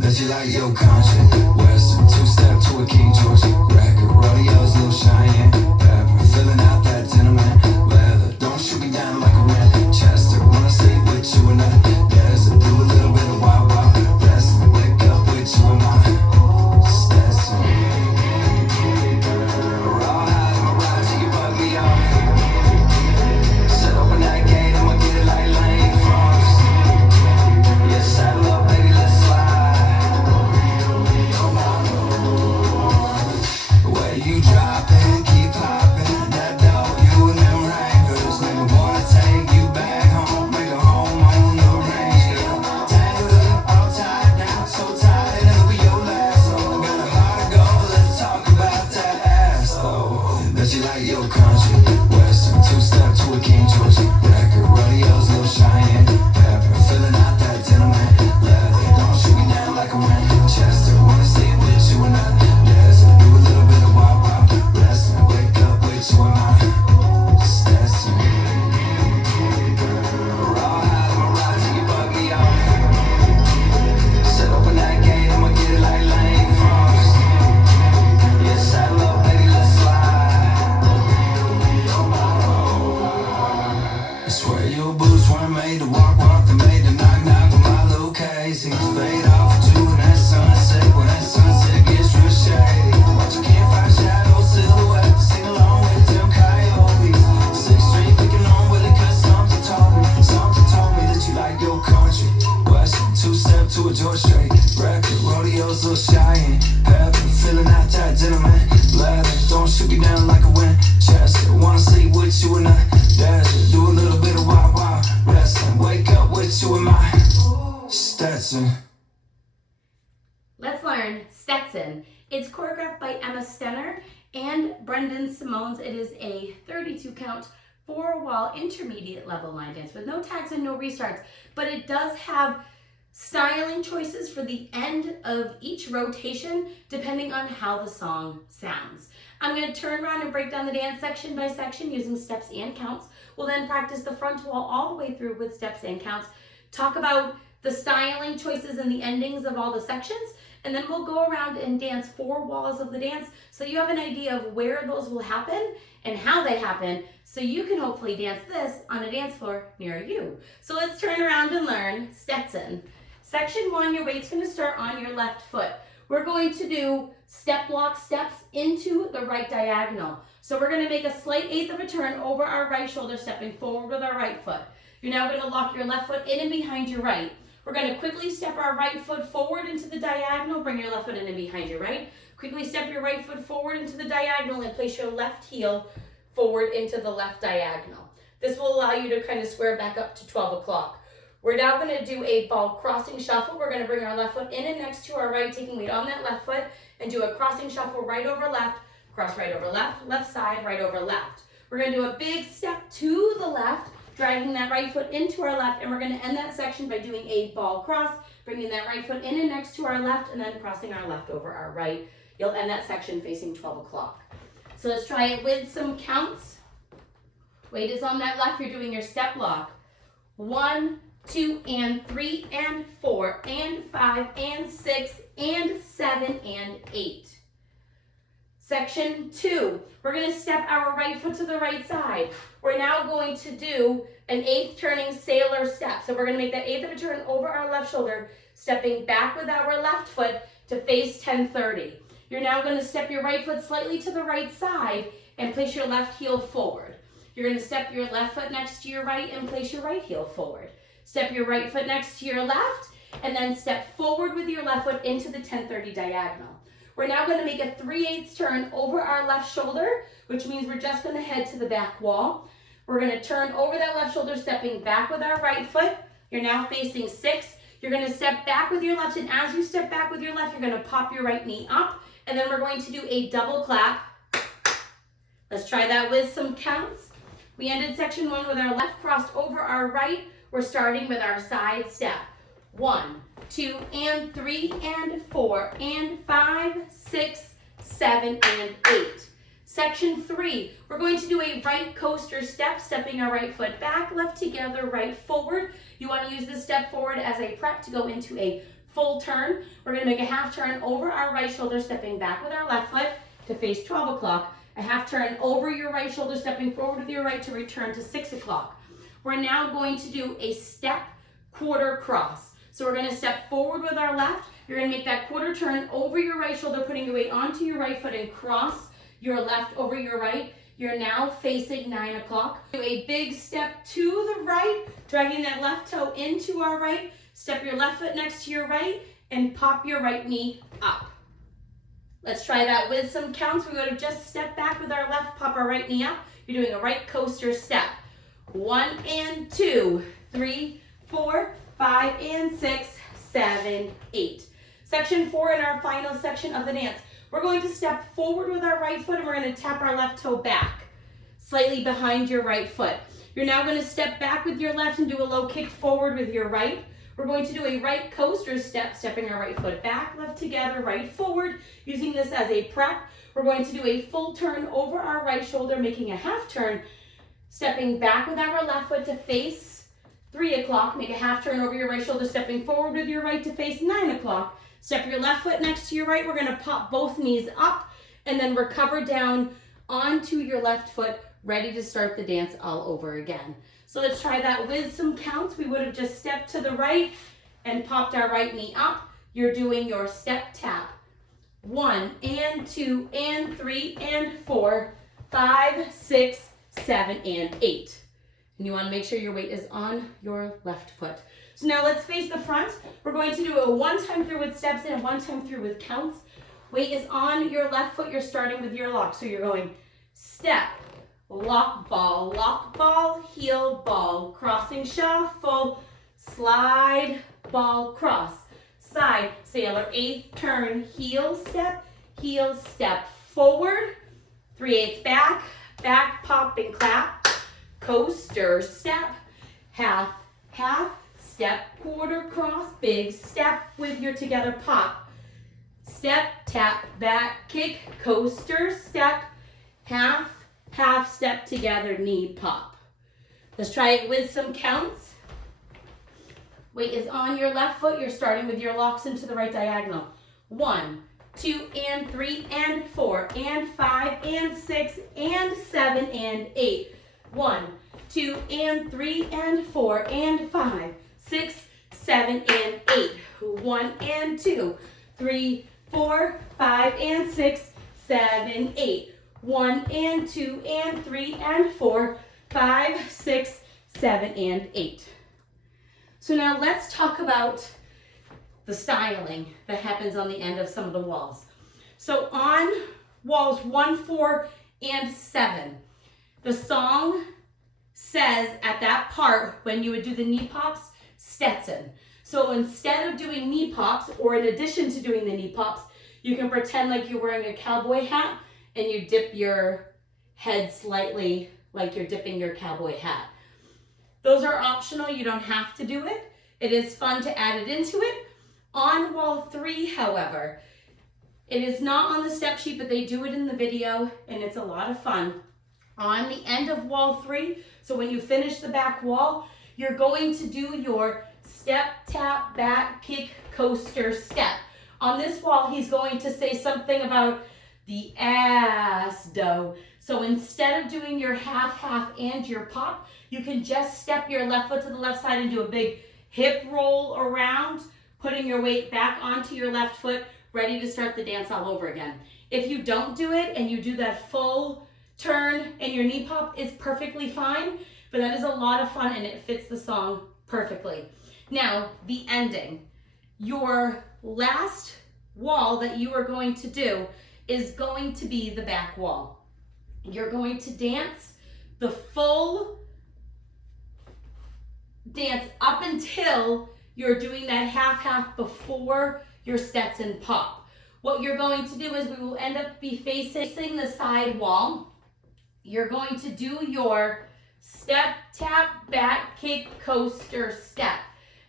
Bet you like your country western, two-step to a King George record, rodeos, little Cheyenne pepper, filling out that gentleman leather. Don't shoot me down like a Manchester. Wanna stay with you in the desert, do a little bit of wild, wild wrestling. Wake up with you in my Stetson. Raw high in my ride till you bug me off. Set open that gate, I'ma get it like Lane Frost. Yeah, saddle up, baby, let's slide. Where you dropping, keep popping that dough, you and them wranglers. Make me wanna take you back home, bring her home on the range. Tangled up, all tied down, so tight it'll be your last. So I got a heart to go, let's talk about that ass though. Bet you like your country western, two-step to a King George record, rodeos, little Cheyenne pepper, filling out that gentleman leather. Don't shoot me down like a Manchester. Wanna stay with you in the desert, do a little bit of wild, wild wrestling. Wake up with you in my Stetson. Raw high in my ride till you bug me off. Set open that gate, I'ma get it like Lane Frost. Yeah, saddle up, baby, let's slide. I swear your boots weren't made to walk, they're made to knock, knock with my little Casey. Fade off with you in that sunset, when that sunset gets real shady. Watch your campfire shadow silhouette, sing along with them coyotes. 6th Street picking on Willie, cause something told me that you like your country western, two-step to a George Strait record, rodeos, little Cheyenne pepper, filling out that gentleman leather. Don't shoot me down like a Winchester. Wanna sleep with you in the desert, do a little bit of wild, wild wrestling. Wake up with you in my Stetson. Let's learn Stetson. It's choreographed by Emma Stenner and Brendan Simoens. It is a 32 count, 4-wall intermediate level line dance with no tags and no restarts, but it does have styling choices for the end of each rotation depending on how the song sounds. I'm going to turn around and break down the dance section by section using steps and counts. We'll then practice the front wall all the way through with steps and counts, talk about the styling choices and the endings of all the sections, and then we'll go around and dance 4 walls of the dance so you have an idea of where those will happen and how they happen, so you can hopefully dance this on a dance floor near you. So let's turn around and learn Stetson. Section 1, your weight's going to start on your left foot. We're going to do step block steps into the right diagonal. So we're going to make a slight 1/8 of a turn over our right shoulder, stepping forward with our right foot. You're now going to lock your left foot in and behind your right. We're going to quickly step our right foot forward into the diagonal, bring your left foot in and behind your right. Quickly step your right foot forward into the diagonal and place your left heel forward into the left diagonal. This will allow you to kind of square back up to 12 o'clock. We're now going to do a ball crossing shuffle. We're going to bring our left foot in and next to our right, taking weight on that left foot, and do a crossing shuffle right over left, cross right over left, left side, right over left. We're going to do a big step to the left, dragging that right foot into our left, and we're going to end that section by doing a ball cross, bringing that right foot in and next to our left, and then crossing our left over our right. You'll end that section facing 12 o'clock. So let's try it with some counts. Weight is on that left. You're doing your step block. 1, 2, and 3, and 4, and 5, and 6, and 7, and 8. Section 2, we're going to step our right foot to the right side. We're now going to do an 8th turning sailor step. So we're going to make that 1/8 of a turn over our left shoulder, stepping back with our left foot to face 1030. You're now going to step your right foot slightly to the right side and place your left heel forward. You're going to step your left foot next to your right and place your right heel forward. Step your right foot next to your left, and then step forward with your left foot into the 1030 diagonal. We're now going to make a 3/8 turn over our left shoulder, which means we're just going to head to the back wall. We're going to turn over that left shoulder, stepping back with our right foot. You're now facing 6. You're going to step back with your left, and as you step back with your left, you're going to pop your right knee up, and then we're going to do a double clap. Let's try that with some counts. We ended section 1 with our left crossed over our right. We're starting with our side step. 1, 2, and 3, and 4, and 5, 6, 7, and 8. Section 3, we're going to do a right coaster step, stepping our right foot back, left together, right forward. You want to use this step forward as a prep to go into a full turn. We're going to make a half turn over our right shoulder, stepping back with our left foot to face 12 o'clock. A half turn over your right shoulder, stepping forward with your right to return to 6 o'clock. We're now going to do a step quarter cross. So we're going to step forward with our left. You're going to make that quarter turn over your right shoulder, putting your weight onto your right foot and cross your left over your right. You're now facing 9 o'clock. Do a big step to the right, dragging that left toe into our right. Step your left foot next to your right and pop your right knee up. Let's try that with some counts. We're going to just step back with our left, pop our right knee up. You're doing a right coaster step. 1 and 2, 3, 4, 5 and 6, 7, 8. Section 4 in our final section of the dance. We're going to step forward with our right foot and we're going to tap our left toe back, slightly behind your right foot. You're now going to step back with your left and do a low kick forward with your right. We're going to do a right coaster step, stepping our right foot back, left together, right forward, using this as a prep. We're going to do a full turn over our right shoulder, making a half turn, stepping back with our left foot to face 3 o'clock. Make a half turn over your right shoulder, stepping forward with your right to face 9 o'clock. Step your left foot next to your right. We're going to pop both knees up and then recover down onto your left foot, ready to start the dance all over again. So let's try that with some counts. We would have just stepped to the right and popped our right knee up. You're doing your step tap. 1 and 2 and 3 and 4, 5, 6, 7, and 8. And you want to make sure your weight is on your left foot. So now let's face the front. We're going to do a 1 time through with steps and 1 time through with counts. Weight is on your left foot. You're starting with your lock. So you're going step, lock, ball, heel, ball, crossing shuffle, slide, ball, cross, side, sailor, 8th turn, heel, step, forward, 3/8 back, back, pop and clap, coaster, step, half, step, quarter cross, big step with your together pop. Step, tap, back, kick, coaster, step, half step together, knee pop. Let's try it with some counts. Weight is on your left foot. You're starting with your locks into the right diagonal. 1, 2 and 3 and 4 and 5 and 6 and 7 and 8. 1, 2 and 3 and 4 and 5, 6, 7 and 8. 1 and 2, 3, 4, 5 and 6, 7, 8. 1 and 2 and 3 and 4, 5, 6, 7 and 8. So now let's talk about the styling that happens on the end of some of the walls. So on walls 1, 4, and 7, the song says at that part when you would do the knee pops, Stetson. So instead of doing knee pops, or in addition to doing the knee pops, you can pretend like you're wearing a cowboy hat and you dip your head slightly like you're dipping your cowboy hat. Those are optional. You don't have to do it. It is fun to add it into it. On wall 3, however, it is not on the step sheet, but they do it in the video and it's a lot of fun. On the end of wall 3, so when you finish the back wall, you're going to do your step, tap, back, kick, coaster, step. On this wall, he's going to say something about the ass do. So instead of doing your half, and your pop, you can just step your left foot to the left side and do a big hip roll around, putting your weight back onto your left foot, ready to start the dance all over again. If you don't do it and you do that full turn and your knee pop, is perfectly fine, but that is a lot of fun and it fits the song perfectly. Now, the ending. Your last wall that you are going to do is going to be the back wall. You're going to dance the full dance up until you're doing that half before your Stetson pop. What you're going to do is we will end up be facing the side wall. You're going to do your step, tap, back, kick, coaster, step.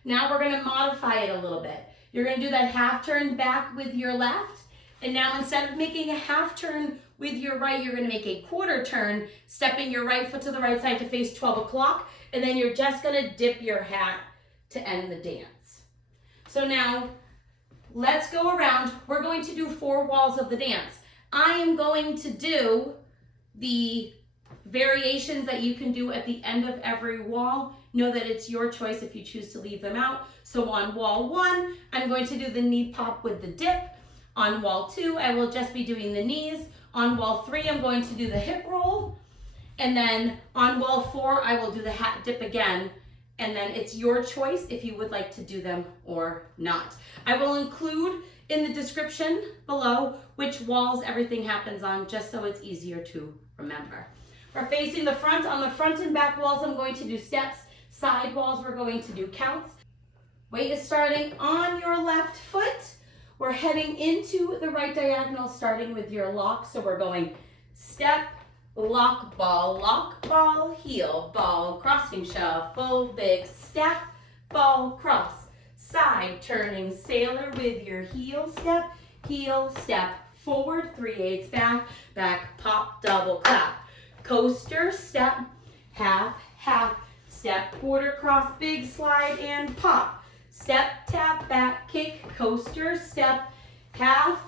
Now we're going to modify it a little bit. You're going to do that half turn back with your left. And now instead of making a half turn With your right, you're gonna make a quarter turn, stepping your right foot to the right side to face 12 o'clock, and then you're just gonna dip your hat to end the dance. So now, let's go around. We're going to do 4 walls of the dance. I am going to do the variations that you can do at the end of every wall. Know that it's your choice if you choose to leave them out. So on wall 1, I'm going to do the knee pop with the dip. On wall 2, I will just be doing the knees. On wall 3, I'm going to do the hip roll. And then on wall 4, I will do the hat dip again. And then it's your choice if you would like to do them or not. I will include in the description below which walls everything happens on, just so it's easier to remember. We're facing the front. On the front and back walls, I'm going to do steps. Side walls, we're going to do counts. Weight is starting on your left foot. We're heading into the right diagonal, starting with your lock. So we're going step, lock, ball, heel, ball, crossing shuffle, big step, ball, cross, side, turning sailor with your heel, step, forward, 3/8 back, back, pop, double clap, coaster, step, half, step, quarter cross, big slide and pop, step, tap, back, kick, coaster, step, half,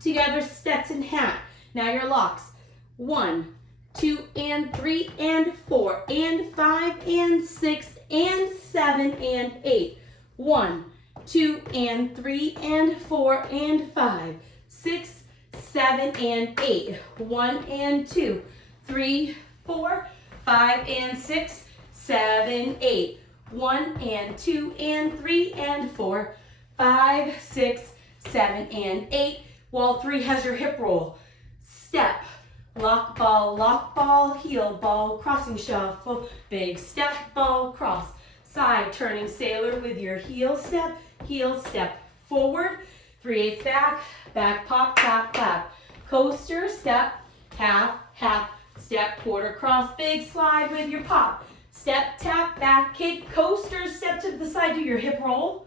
together, Stetson hat. Now your locks. 1, 2, and 3, and 4, and 5, and 6, and 7, and 8. 1, 2, and 3, and 4, and 5, 6, 7, and 8. 1, and 2, 3, 4, 5, and 6, 7, 8. 1, and 2, and 3, and 4, 5, 6, 7, and 8. Wall 3 has your hip roll. Step, lock, ball, heel, ball, crossing shuffle, big step, ball, cross, side, turning sailor with your heel, step, forward, 3/8 back, back, pop, tap, clap, coaster, step, half, step, quarter cross, big slide with your pop, step, tap, back, kick, coaster, step to the side, do your hip roll,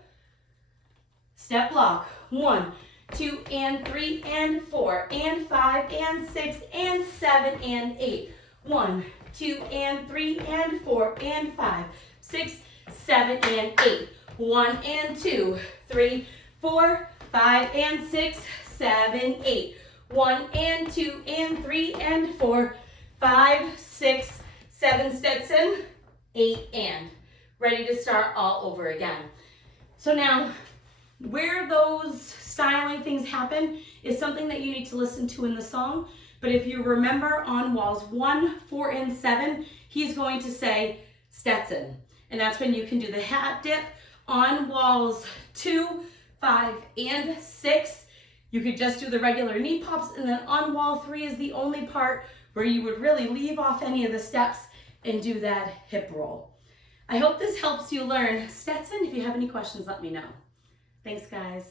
step, lock, 1, 2, and 3, and 4, and 5, and 6, and 7, and 8. 1, 2, and 3, and 4, and 5, 6, 7, and 8. 1, and 2, 3, 4, 5, and 6, 7, 8. 1, and 2, and 3, and 4, 5, 6, 7, Stetson, 8, and. Ready to start all over again. So now, where those styling things happen is something that you need to listen to in the song. But if you remember on walls 1, 4, and 7, he's going to say Stetson. And that's when you can do the hat dip. On walls 2, 5, and 6, you could just do the regular knee pops. And then on wall 3 is the only part where you would really leave off any of the steps and do that hip roll. I hope this helps you learn Stetson. If you have any questions, let me know. Thanks, guys.